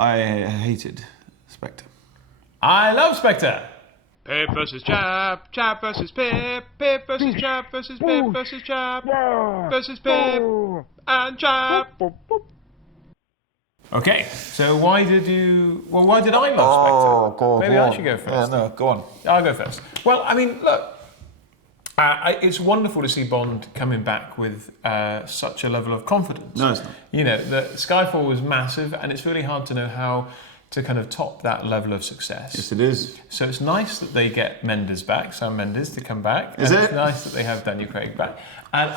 I hated Spectre. I love Spectre. Pip versus Chap, Chap versus Pip, Pip versus Chap versus Pip versus Chap versus Pip and Chap. Okay, so why did I love Spectre? Go Maybe on. I should go first. Yeah, no, go on. I'll go first. Well, I mean, look, it's wonderful to see Bond coming back with such a level of confidence. No, it's not. You know, the Skyfall was massive, and it's really hard to know how to kind of top that level of success. Yes, it is. So it's nice that they get Mendes back, Sam Mendes, to come back. Is and it? It's nice that they have Daniel Craig back. And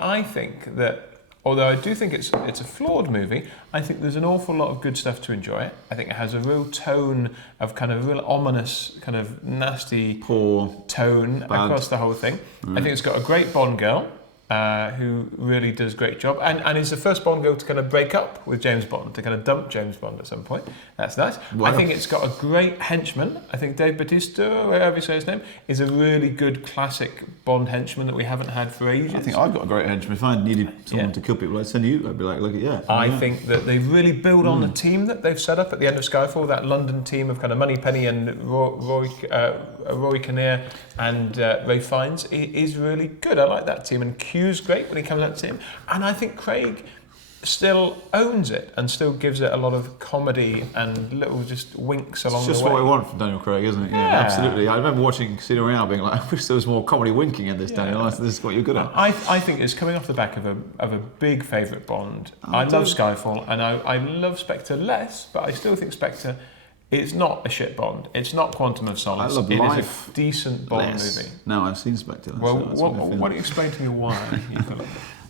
I think that, although I do think it's a flawed movie, I think there's an awful lot of good stuff to enjoy. I think it has a real tone of kind of real ominous, kind of nasty, Poor tone across the whole thing. I think it's got a great Bond girl who really does a great job, and is the first Bond girl to kind of break up with James Bond, to kind of dump James Bond at some point. That's nice. Wow. I think it's got a great henchman. I think Dave Bautista, whatever you say his name, is a really good classic Bond henchman that we haven't had for ages. I think I've got a great henchman. If I needed someone to kill people, I'd send you. I'd be like, look at I think that they really build on the team that they've set up at the end of Skyfall. That London team of kind of Moneypenny and Rory Kinnear and Ray Fiennes is really good. I like that team, and Q's great when he comes out to him. And I think Craig still owns it and still gives it a lot of comedy and little just winks along the way. It's just what we want from Daniel Craig, isn't it? Yeah, absolutely. I remember watching Casino Royale being like, I wish there was more comedy winking in this, Daniel. This is what you're good at. I think it's coming off the back of a big favourite Bond. I love Skyfall, and I love Spectre less, but I still think Spectre is not a shit Bond. It's not Quantum of Solace. I love it Life is a decent Bond movie. No, I've seen Spectre. Well, why don't you explain to me why you feel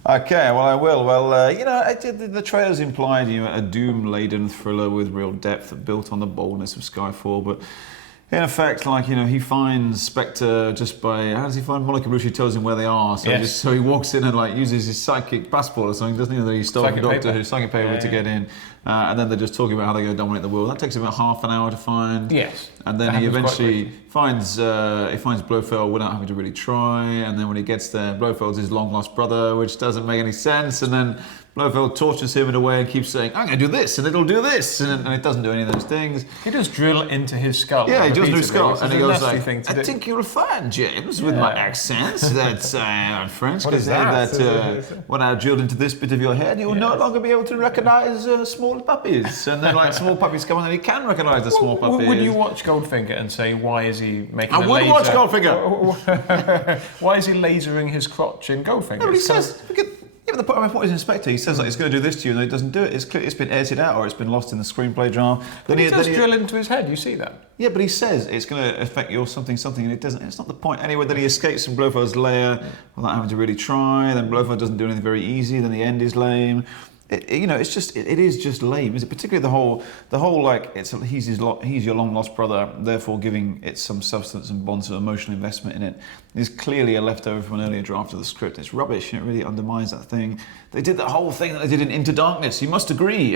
Okay, well, I will. Well, the trailer's implied a doom-laden thriller with real depth built on the boldness of Skyfall, but in effect, he finds Spectre just by... How does he find Monica Bellucci? Tells him where they are, so he walks in and uses his psychic passport or something, doesn't he? That he stole from Doctor Who, psychic paper to get in. And then they're just talking about how they're going to dominate the world. That takes about half an hour to find. Yes. And then he eventually finds Blofeld without having to really try. And then when he gets there, Blofeld's his long-lost brother, which doesn't make any sense. And then Blofeld tortures him in a way and keeps saying, I'm going to do this, and it'll do this. And it doesn't do any of those things. He does drill into his skull. Yeah, he does do his skull. And he goes like, I think you're a fan, James, with my accent. That's French. What is that? When I drilled into this bit of your head, you will no longer be able to recognise small puppies. And then small puppies come on and he can recognise the small puppies. Would you watch Goldfinger and say, why is he making I would watch Goldfinger. Why is he lasering his crotch in Goldfinger? No, but he says... But my point is, Inspector, he says it's going to do this to you, and it doesn't do it. It's clear it's been edited out, or it's been lost in the screenplay draft. Then he does drill into his head. You see that? Yeah, but he says it's going to affect your something, and it doesn't. It's not the point. Anyway, then he escapes from Blofeld's lair without having to really try. Then Blofeld doesn't do anything very easy. Then the end is lame. It is just lame. Is it particularly the whole he's your long lost brother, therefore giving it some substance and bonds of emotional investment in it is clearly a leftover from an earlier draft of the script. It's rubbish. It really undermines that thing. They did that whole thing that they did in Into Darkness. You must agree.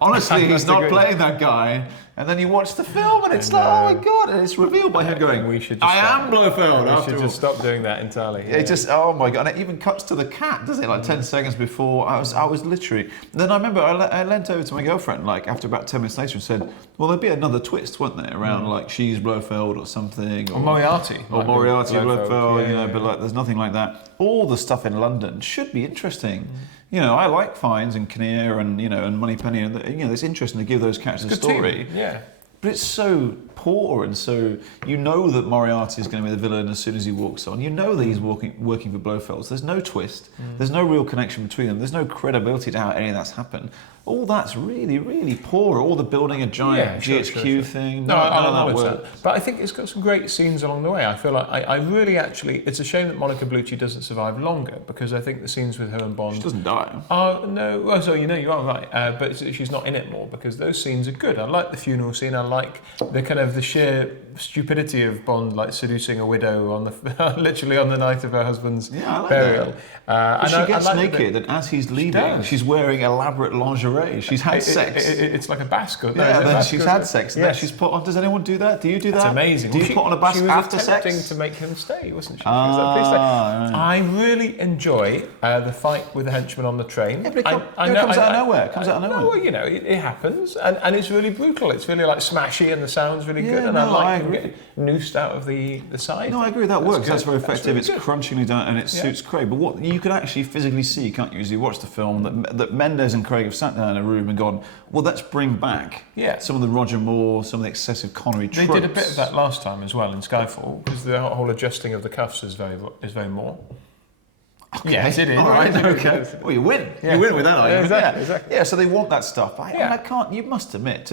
Honestly, he's not playing that guy. And then you watch the film and it's like, oh my god! And it's revealed by him going, I am Blofeld. We should just stop doing that entirely. Yeah. It just, oh my god! And it even cuts to the cat, doesn't it? 10 seconds before, I was literally. Then I remember I leant over to my girlfriend after about 10 minutes later and said, well, there'd be another twist, wouldn't there? Around she's Blofeld or something, or Moriarty, Moriarty Blofeld. But there's nothing like that. All the stuff in London should be interesting. I like Fiennes and Kinnear and and Moneypenny, and it's interesting to give those characters a story. Team. Yeah. But it's so poor, and so that Moriarty is going to be the villain as soon as he walks on. That he's working for Blofeld. So there's no twist. There's no real connection between them. There's no credibility to how any of that's happened. All that's really, really poor. All the building a giant GHQ thing. No, I don't know that. But I think it's got some great scenes along the way. I feel like I really actually... It's a shame that Monica Bellucci doesn't survive longer, because I think the scenes with her and Bond... She doesn't die. Oh, no. Well, so you are right. But she's not in it more, because those scenes are good. I like the funeral scene. I like the sheer stupidity of Bond, like seducing a widow on the literally on the night of her husband's burial. And she gets like naked, and as he's leaving, she's wearing elaborate lingerie. She's had sex. It's like a basket. Yeah, then she's had sex. And then she's put on. Does anyone do that? Do you do that? That's amazing. Do you put on a basket after sex? She was attempting to make him stay, wasn't she? She was like, please stay. I really enjoy the fight with the henchman on the train. Yeah, but it comes out of nowhere. It comes out of nowhere. Well, you know, it happens, and it's really brutal. It's really like smashy, and the sound's really good. And I like getting noosed out of the side. No, I agree. That works. That's very effective. Really it's crunchingly done, and it suits Craig. But what you can actually physically see, can't you, as you watch the film, that Mendes and Craig have sat down in a room and gone, well, let's bring back some of the Roger Moore, some of the excessive Connery tropes. They did a bit of that last time as well in Skyfall, because the whole adjusting of the cuffs is very Moore. Okay. Yes, it is. All right, okay. Well, you win. You win with that argument. Exactly. Yeah, so they want that stuff. I can't. You must admit,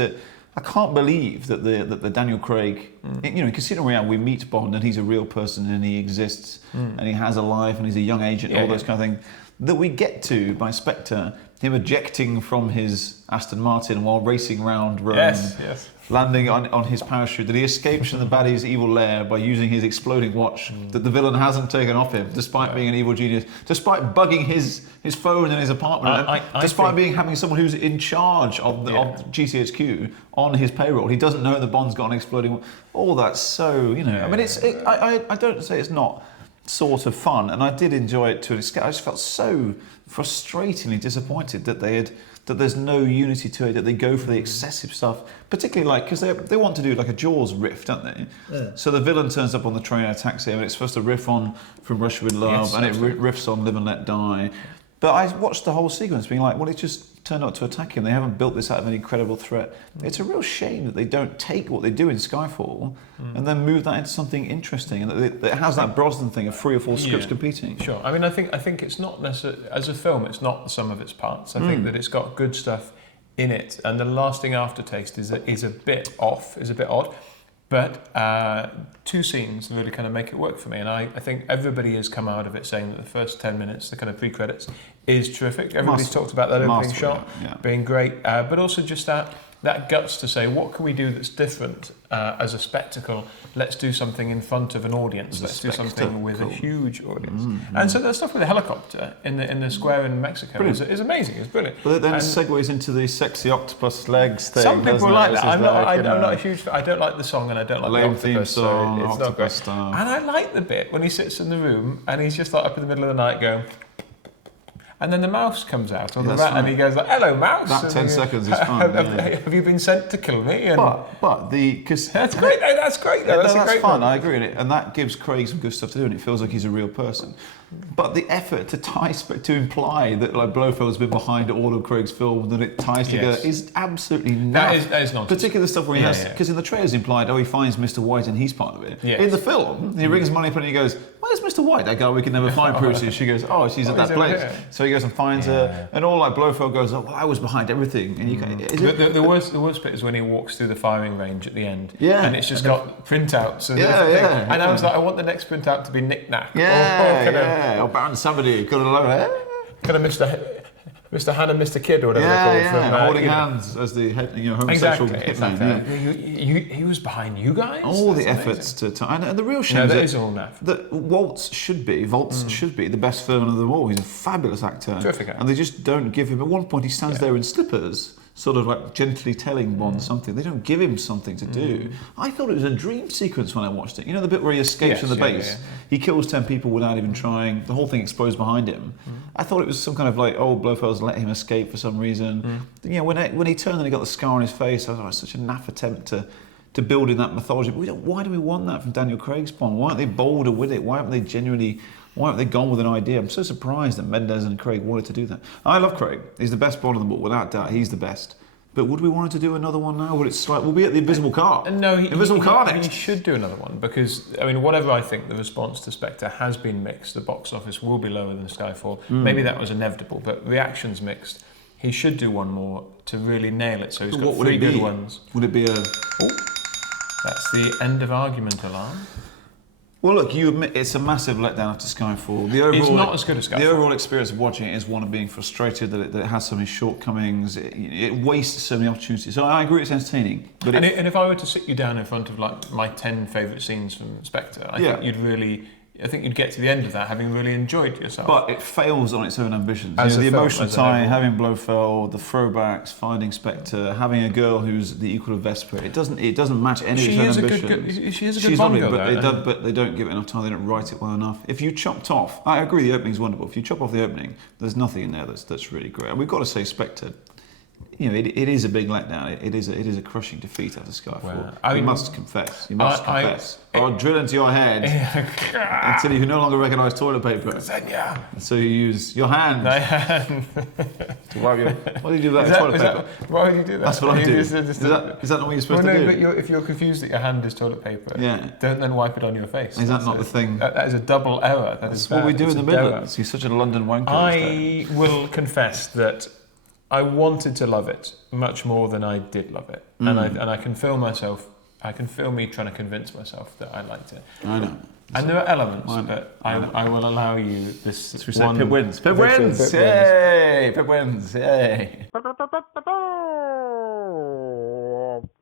I can't believe that the Daniel Craig. You know, Casino Royale, we meet Bond, and he's a real person, and he exists, and he has a life, and he's a young agent, all those kind of things. That we get to by Spectre, him ejecting from his Aston Martin while racing around Rome, landing on his parachute, that he escapes from the baddie's evil lair by using his exploding watch that the villain hasn't taken off him, despite being an evil genius, despite bugging his phone in his apartment, despite having someone who's in charge of GCHQ on his payroll. He doesn't know the Bond's got an exploding watch. All that's so, you know, I mean, I don't say it's not sort of fun, and I did enjoy it to an extent. I just felt so frustratingly disappointed that there's no unity to it, that they go for the excessive stuff, particularly like, because they want to do like a Jaws riff, don't they? Yeah. So the villain turns up on the train and attacks him, and it's supposed to riff on From Russia with Love, and it riffs on Live and Let Die. But I watched the whole sequence being like, well, it just turned out to attack him. They haven't built this out of any credible threat. It's a real shame that they don't take what they do in Skyfall and then move that into something interesting, and that it has that Brosnan thing of 3 or 4 scripts competing. Sure. I mean, I think it's not necessarily, as a film, it's not the sum of its parts. I think that it's got good stuff in it, and the lasting aftertaste is a bit off, is a bit odd. But 2 scenes really kind of make it work for me, and I think everybody has come out of it saying that the first 10 minutes, the kind of pre-credits, is terrific. Everybody's talked about that opening shot being great, but also just that guts to say, what can we do that's different as a spectacle? Let's do something in front of an audience. Let's do something with a huge audience. And so the stuff with the helicopter in the square in Mexico is amazing. It's brilliant. But it then segues into the sexy octopus legs thing. Some people like that. I'm not a huge fan. I don't like the song, and I don't like the octopus song, so it's not great. Star. And I like the bit when he sits in the room and he's just like up in the middle of the night going, and then the mouse comes out, or the rat, and he goes like, "Hello, mouse." That 10 seconds is fun. Have you been sent to kill me? And but because that's great. That's great. That's fun. One. I agree with it, and that gives Craig some good stuff to do, and it feels like he's a real person. But the effort to imply that like Blofeld's been behind all of Craig's films, that it ties together, is absolutely nuts. That is nonsense. Particularly the stuff where he has, because in the trailer's implied, he finds Mr. White and he's part of it. Yes. In the film, he rings money up and he goes, "Where's Mr. White? That guy we can never find, Brucey." She goes, "Oh, she's at that place." So he goes and finds her, and all like Blofeld goes, "Oh, well, I was behind everything." And you the worst bit is when he walks through the firing range at the end, and it's just got printouts. And I was like, I want the next printout to be Knick Knack, or Baron Somebody. Kind of Mr. Han and Mr. Kid, or whatever they're called. From, holding hands as the homosexual hitman. He was behind you guys. All the efforts to and the real shame is all naff. That Waltz should be the best villain of them all. He's a fabulous actor. Terrific actor. And they just don't give him. At one point, he stands there in slippers, sort of like gently telling Bond something. They don't give him something to do. I thought it was a dream sequence when I watched it. You know the bit where he escapes from the base? He kills 10 people without even trying. The whole thing explodes behind him. I thought it was some kind of like, Blofeld's let him escape for some reason. You know, when he turned and he got the scar on his face, I was like, it's such a naff attempt to build in that mythology. But why do we want that from Daniel Craig's Bond? Why aren't they bolder with it? Why haven't they gone with an idea? I'm so surprised that Mendes and Craig wanted to do that. I love Craig. He's the best Bond in the book, without doubt. He's the best. But would we want to do another one now? We'll be at the Invisible Car. No, Invisible Car next. He should do another one, because I mean, whatever I think, the response to Spectre has been mixed. The box office will be lower than Skyfall. Maybe that was inevitable, but reaction's mixed. He should do one more to really nail it. So he's got 3 good ones. Would it be a? Oh, that's the end of argument alarm. Well, look, you admit it's a massive letdown after Skyfall. The overall, It's not as good as Skyfall. The overall experience of watching it is one of being frustrated that it has so many shortcomings. It wastes so many opportunities. So I agree, it's entertaining. But And if I were to sit you down in front of like my 10 favourite scenes from Spectre, I think you'd get to the end of that having really enjoyed yourself. But it fails on its own ambitions. As the a film, emotional as an tie, overall. having Blofeld, the throwbacks, finding Spectre, having a girl who's the equal of Vesper. It doesn't match any She of its is own a good- ambitions. she is a good She's Bond lovely, girl, though, but they don't give it enough time. They don't write it well enough. If you chopped off, I agree, the opening's wonderful. If you chop off the opening, there's nothing in there that's really great. And we've got to say, Spectre. It is a big letdown. It is a crushing defeat after Skyfall. Well, You must confess. You must confess. I'll drill into your head until you can no longer recognise toilet paper. Yeah. So you use your hand to wipe your. Why do you do that with toilet paper? Why would you do that? That's what I do. Is that not what you're supposed to do? But if you're confused that your hand is toilet paper, don't then wipe it on your face. Is that not the thing? That is a double error. That's what we do in the Midlands. You're such a London wanker. I will confess that I wanted to love it much more than I did love it, and I can feel myself. I can feel me trying to convince myself that I liked it. I know. And there are elements, but I will allow you this. Pip wins. Pip wins! Yay! Pip wins! Yay!